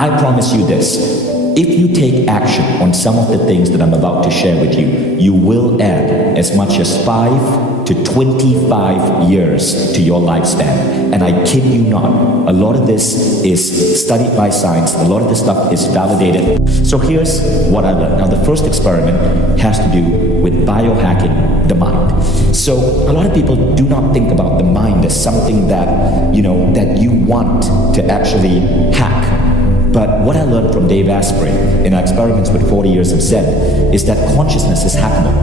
I promise you this. If you take action on some of the things that I'm about to share with you, you will add as much as 5 to 25 years to your lifespan. And I kid you not, a lot of this is studied by science, a lot of this stuff is validated. So here's what I learned. Now the first experiment has to do with biohacking the mind. So a lot of people do not think about the mind as something that, that you want to actually hack. But what I learned from Dave Asprey in our experiments with 40 years of Zen is that consciousness is hackable,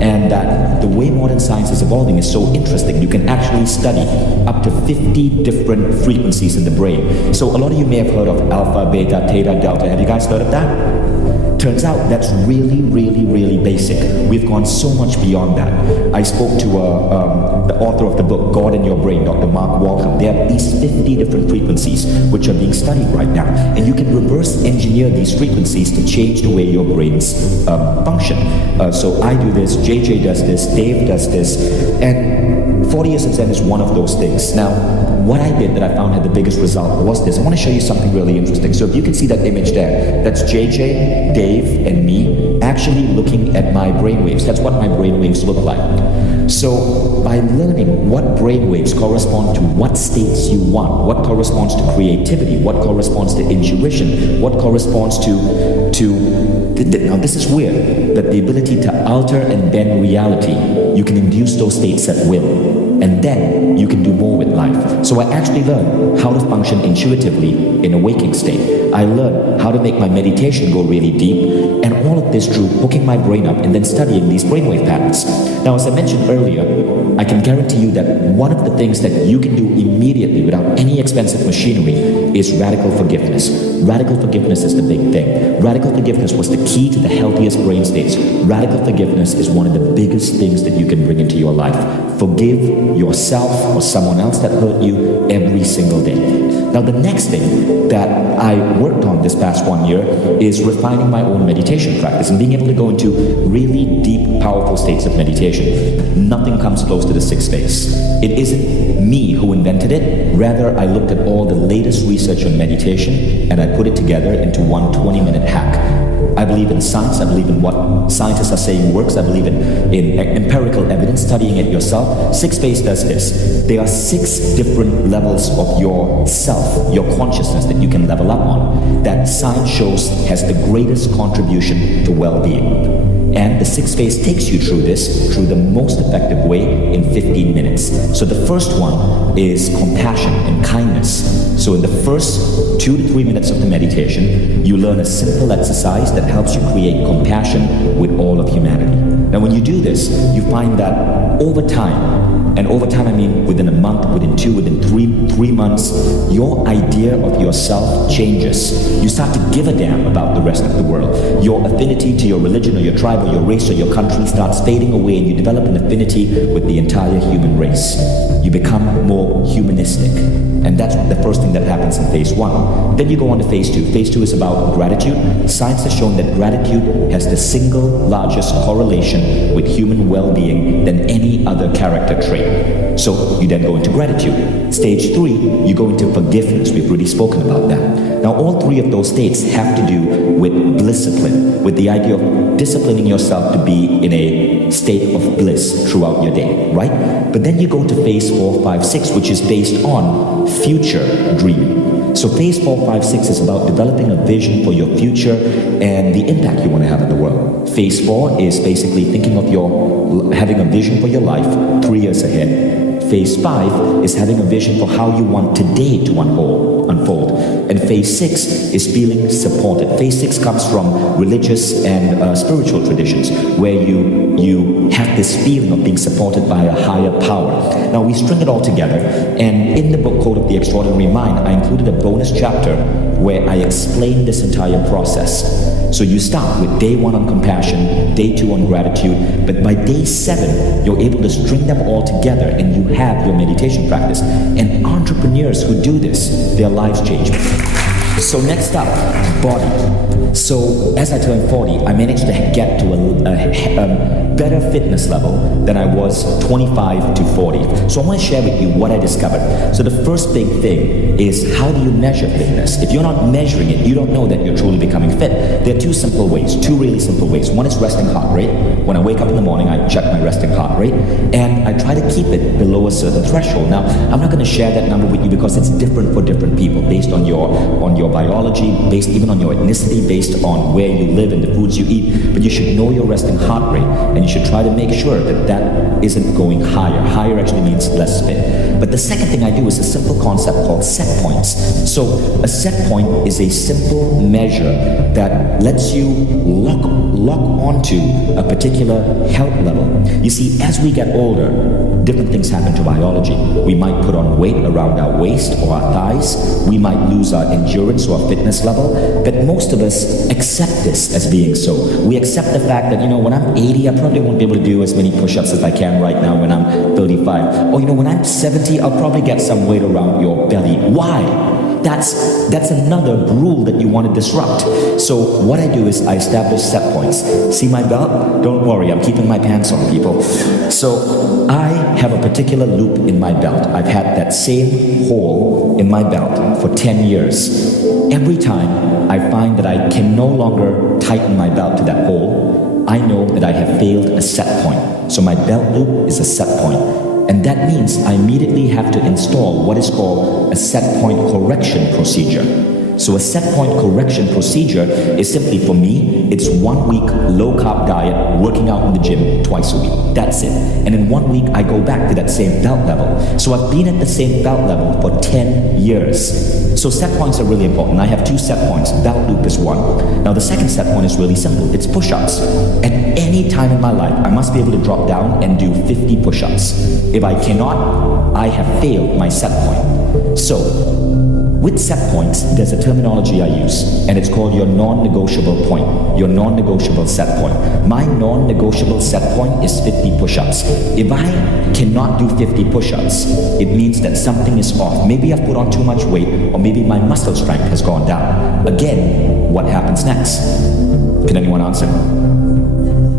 and that the way modern science is evolving is so interesting. You can actually study up to 50 different frequencies in the brain. So a lot of you may have heard of alpha, beta, theta, delta. Have you guys heard of that? Turns out that's really, really, really basic. We've gone so much beyond that. I spoke to the author of the book, God in Your Brain, Dr. Mark Waltham. There are these 50 different frequencies which are being studied right now. And you can reverse engineer these frequencies to change the way your brains function. So I do this, JJ does this, Dave does this, and 40 Years of Zen is one of those things. Now, what I did that I found had the biggest result was this. I want to show you something really interesting. So if you can see that image there, that's JJ, Dave, and me actually looking at my brainwaves. That's what my brainwaves look like. So by learning what brainwaves correspond to what states you want, what corresponds to creativity, what corresponds to intuition, what corresponds to now this is weird, but the ability to alter and bend reality, you can induce those states at will. And then you can do more with life. So I actually learned how to function intuitively in a waking state. I learned how to make my meditation go really deep, and all of this through hooking my brain up and then studying these brainwave patterns. Now, as I mentioned earlier, I can guarantee you that one of the things that you can do immediately without any expensive machinery is radical forgiveness. Radical forgiveness is the big thing. Radical forgiveness was the key to the healthiest brain states. Radical forgiveness is one of the biggest things that you can bring into your life. Forgive yourself or someone else that hurt you every single day. Now, the next thing that I worked on this past 1 year is refining my own meditation practice and being able to go into really deep, powerful states of meditation. Nothing comes close to the sixth phase. It isn't me who invented it. Rather, I looked at all the latest research on meditation and I put it together into one 20-minute hack. I believe in science. I believe in what scientists are saying works. I believe in empirical evidence, studying it yourself. Sixth phase does this. There are 6 different levels of your self, your consciousness that you can level up on, that science shows has the greatest contribution to well-being. And the sixth phase takes you through this, through the most effective way in 15 minutes. So the first one is compassion and kindness. So in the first 2 to 3 minutes of the meditation, you learn a simple exercise that helps you create compassion with all of humanity. Now when you do this, you find that over time, and over time I mean within a month, within 2, within 3 months, your idea of yourself changes. You start to give a damn about the rest of the world. Your affinity to your religion or your tribe or your race or your country starts fading away, and you develop an affinity with the entire human race. You become more humanistic. And that's the first thing that happens in phase 1. Then you go on to phase 2. Phase 2 is about gratitude. Science has shown that gratitude has the single largest correlation with human well-being than any other character trait. So you then go into gratitude. Stage 3, you go into forgiveness. We've already spoken about that. Now all 3 of those states have to do with discipline, with the idea of disciplining yourself to be in a state of bliss throughout your day, right? But then you go to phase 4, 5, 6, which is based on future dreaming. So phase 4, 5, 6 is about developing a vision for your future and the impact you want to have in the world. Phase 4 is basically thinking of having a vision for your life 3 years ahead. Phase 5 is having a vision for how you want today to unfold. And phase 6 is feeling supported. Phase 6 comes from religious and spiritual traditions where you have this feeling of being supported by a higher power. Now we string it all together, and in the book Code of the Extraordinary Mind, I included a bonus chapter where I explain this entire process. So you start with day 1 on compassion, day 2 on gratitude, but by day 7, you're able to string them all together and you have your meditation practice. And entrepreneurs who do this, their lives change. So next up, body. So as I turned 40, I managed to get to a better fitness level than I was 25 to 40. So I want to share with you what I discovered. So the first big thing is, how do you measure fitness? If you're not measuring it, you don't know that you're truly becoming fit. There are two really simple ways. One is resting heart rate. When I wake up in the morning, I check my resting heart rate, and I try to keep it below a certain threshold. Now, I'm not going to share that number with you because it's different for different people, based on your biology, based even on your ethnicity, based on where you live and the foods you eat. But you should know your resting heart rate, and you should try to make sure that that isn't going higher. Higher actually means less fit. But the second thing I do is a simple concept called set points. So a set point is a simple measure that lets you lock onto a particular health level. You see, as we get older, different things happen to biology. We might put on weight around our waist or our thighs. We might lose our endurance or our fitness level. But most of us accept this as being so. We accept the fact that, when I'm 80, I probably won't be able to do as many push-ups as I can right now when I'm 35. Or, when I'm 70, I'll probably get some weight around your belly. Why? That's another rule that you want to disrupt. So what I do is I establish set points. See my belt? Don't worry, I'm keeping my pants on, people. So I have a particular loop in my belt. I've had that same hole in my belt for 10 years. Every time I find that I can no longer tighten my belt to that hole, I know that I have failed a set point. So my belt loop is a set point. And that means I immediately have to install what is called a set point correction procedure. So a set point correction procedure is simply, for me, it's 1 week low carb diet, working out in the gym twice a week. That's it. And in 1 week, I go back to that same belt level. So I've been at the same belt level for 10 years. So set points are really important. I have two set points. Belt loop is one. Now the second set point is really simple. It's push-ups. At any time in my life, I must be able to drop down and do 50 push-ups. If I cannot, I have failed my set point. So with set points, there's a terminology I use, and it's called your non-negotiable point, your non-negotiable set point. My non-negotiable set point is 50 push-ups. If I cannot do 50 push-ups, it means that something is off. Maybe I've put on too much weight, or maybe my muscle strength has gone down. Again, what happens next? Can anyone answer?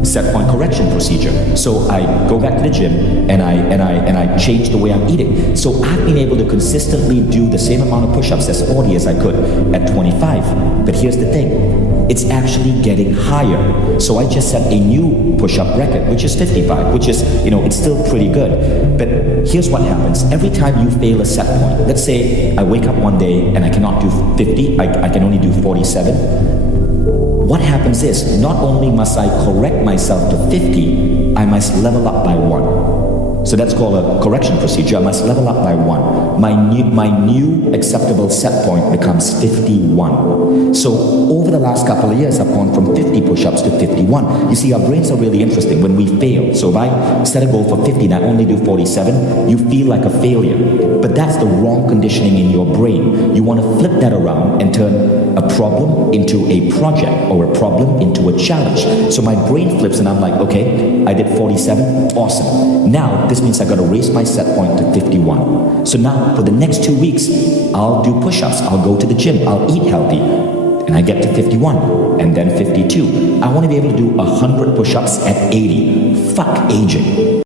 Set point correction procedure. So I go back to the gym and I change the way I'm eating. So I've been able to consistently do the same amount of push-ups as 40 as I could at 25. But here's the thing, it's actually getting higher. So I just set a new push-up record, which is 55, which is, it's still pretty good. But here's what happens. Every time you fail a set point, let's say I wake up one day and I cannot do 50, I can only do 47. What happens is, not only must I correct myself to 50, I must level up by 1. So that's called a correction procedure. I must level up by 1. My new acceptable set point becomes 51. So over the last couple of years, I've gone from 50 push-ups to 51. You see, our brains are really interesting when we fail. So if I set a goal for 50 and I only do 47, you feel like a failure. But that's the wrong conditioning in your brain. You want to flip that around and turn a problem into a project, or a problem into a challenge. So my brain flips and I'm like, okay, I did 47, awesome. Now this means I got to raise my set point to 51. So now for the next 2 weeks, I'll do push-ups, I'll go to the gym, I'll eat healthy, and I get to 51, and then 52. I want to be able to do 100 push-ups at 80. Fuck aging.